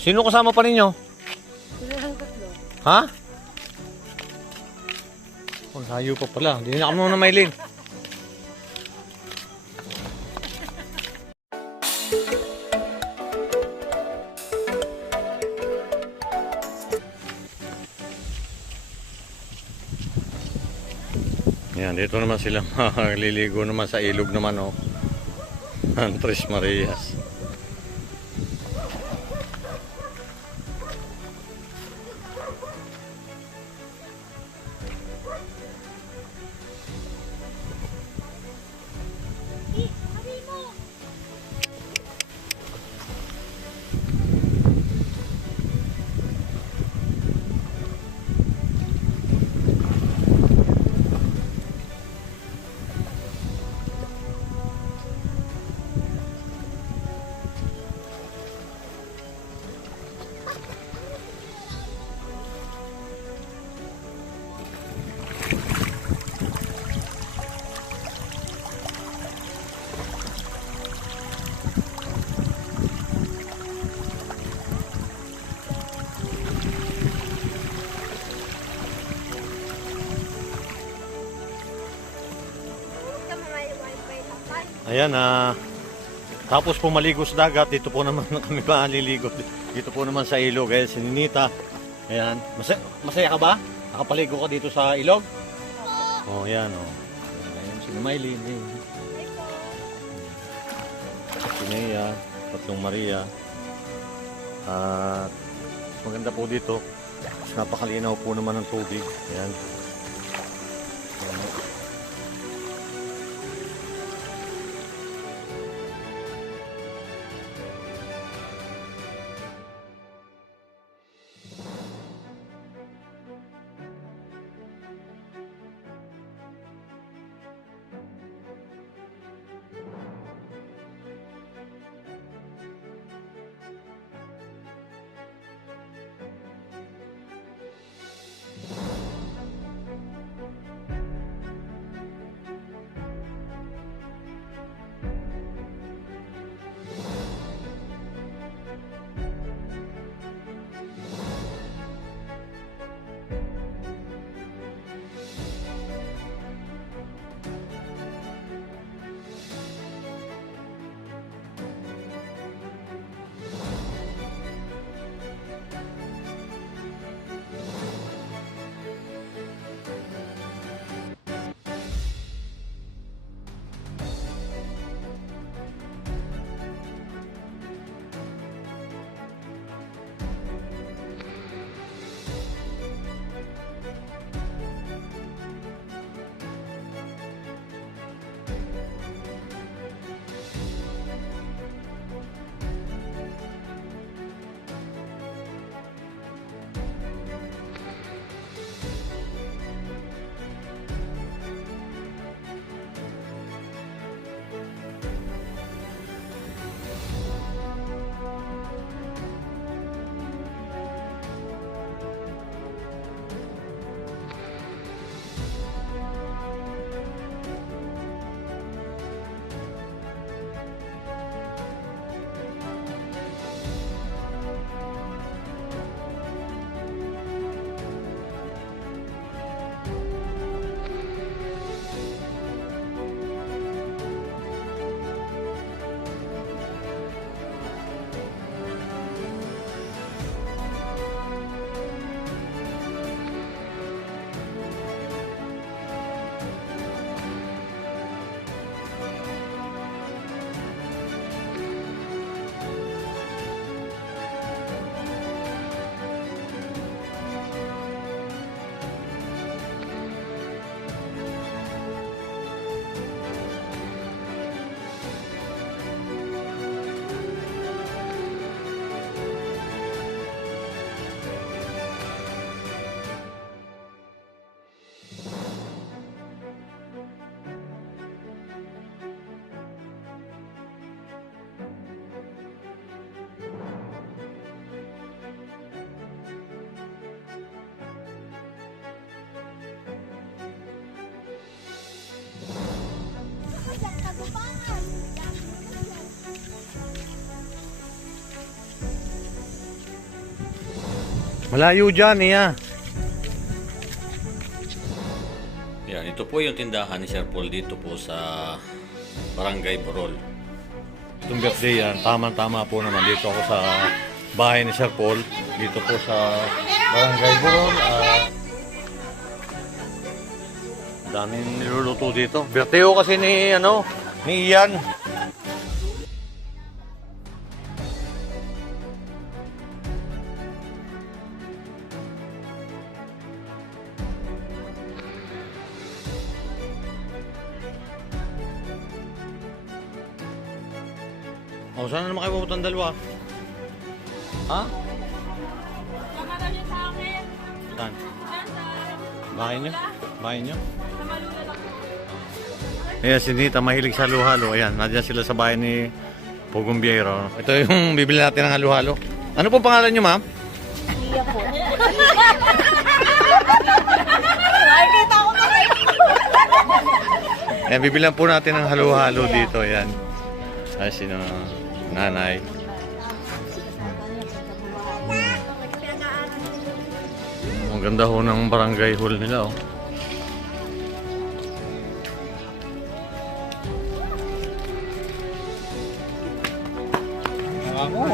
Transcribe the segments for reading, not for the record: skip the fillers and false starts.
Sino kasama pa ninyo? Sila lang tatlo. Ha? Oh, layo pa pala. Hindi na kamo na Maylin. Yan, dito naman sila magliligo naman sa ilog naman, oh. Tres Marias. Ayan, tapos po maligo sa dagat, dito po naman kami maliligo. Dito po naman sa ilog, si Ninita. Ayan, masaya ka ba? Nakapaligo ka dito sa ilog? Oh, ayan, oh. Ayan, si Maylin. Si Nea, Tatlong Maria. At maganda po dito. Napakalinaw po naman ng tubig. Ayan. Malayo dyan, iya. Yan, ito po yung tindahan ni Sir Paul dito po sa Barangay Borol. Itong birthday yan, tama-tama po naman dito ako sa bahay ni Sir Paul. Dito po sa Barangay Borol. Daming niluluto dito. Birthday ko kasi ni Ian. Oh, saan naman kayo pupunta ang dalawa? Ha? Kamara niya sa akin. Saan? Yan sa... Bahay niyo? Bahay niyo? Sa Malula lang. Ayan, si Nita mahilig sa halo-halo. Ayan, nandiyan sila sa bahay ni Pugumbiero. Ito yung bibili natin ng halo-halo. Ano pong pangalan niyo, ma'am? Iya po. Nakikita ko pa rin. Ayan, bibilan po natin ng halo-halo dito. Ayan. Ay, sino? Nanay. Ang ganda ho ng barangay hall nila, oh.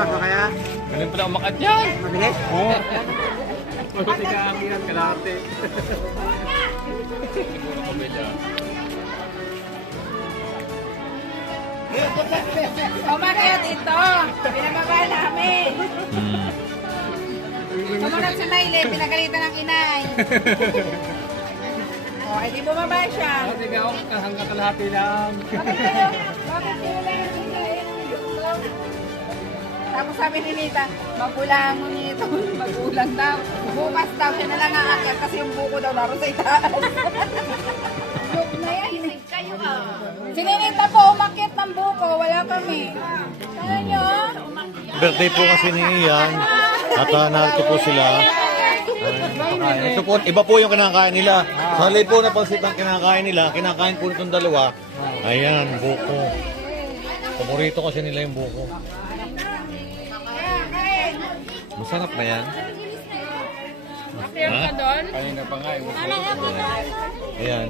Kaya? Galing pala umakat yan. Mabilis? Oo. Mabuti ka ang yan, kalahati. Siguro kami dyan. Kumakas dito. Pinababa namin. Kumakas si Maylin. Pinagalitan ng inay. O, ay di bumaba siya. Kasi ako hanggang kalahati lang. Bakit kayo? Bakit kayo lang yung inay? Tapos sabi ni Nita, magulang mo nito. Magulang daw. Bukas daw siya na lang aakyat kasi yung buko daw naroon sa itaas. Joke na yan. Kayo Si Ninita po umakyat ng buko. Wala kami. Kaya nyo? Birthday po kasi ni Ian. At narito po sila. Ito po, iba po yung kinakain nila. Sa halay po na pansit ang kinakain nila. Kinakain po itong dalawa. Ayan, buko. Paborito kasi nila yung buko. Masarap na yan. Ha? Kanina pa nga. Ayan.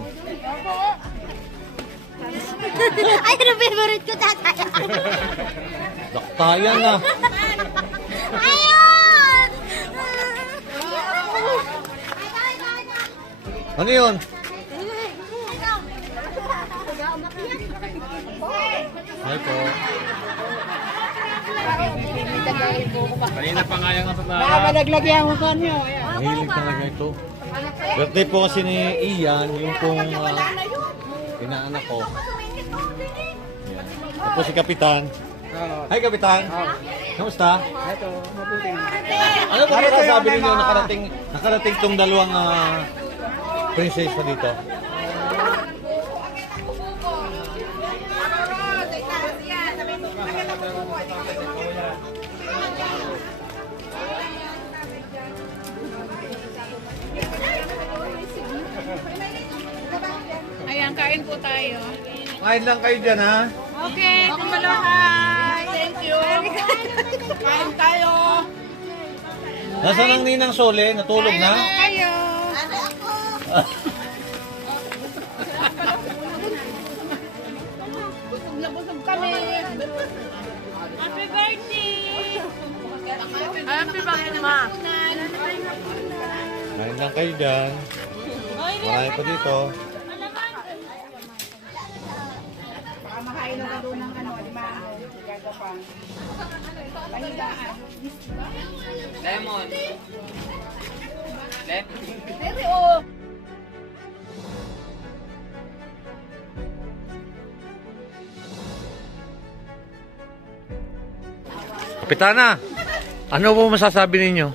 Ay, ano favorite ko, tatay? Daktayan na. Ayun! Ano yun? Hi po. Kanina pa nga yung ato na. Naglagyan ko kanyo. Mahilig talaga ito. Birthday po kasi ni Ian, yung pong inaanak ko. Ayan. Ito po si Kapitan. Hi Kapitan. Kamusta? Ito, mabuti. Ano po masasabi ninyo nakarating tong dalawang princess na dito? Ayan, kain po tayo. Kain lang kayo dyan, ha? Okay, kumalohay. Thank you. Kain tayo. Nasaan ang ninang Sole? Natulog na? Kayo. Busog na busog kami. Happy birthday. Happy birthday, ma. Kain lang kayo dyan. Marami pa dito. Baka makainom ka doon ng alimango. Gagapang. Pahigaan. Lemon. Pero, oh. Kapitana, ano po masasabi ninyo?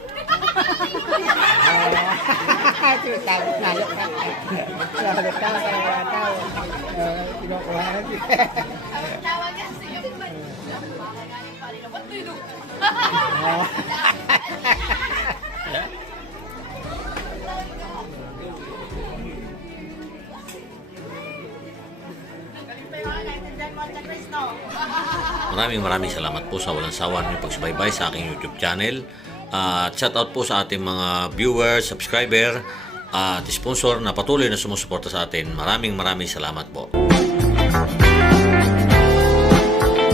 Tawag na lang. Tawag tao, wala tao. Kinukuhanan siya. Maraming salamat po sa walang sawa niyo pagsubaybay sa aking YouTube channel. At shout out po sa ating mga viewers, subscriber, at sponsor na patuloy na sumusuporta sa atin. Maraming salamat po.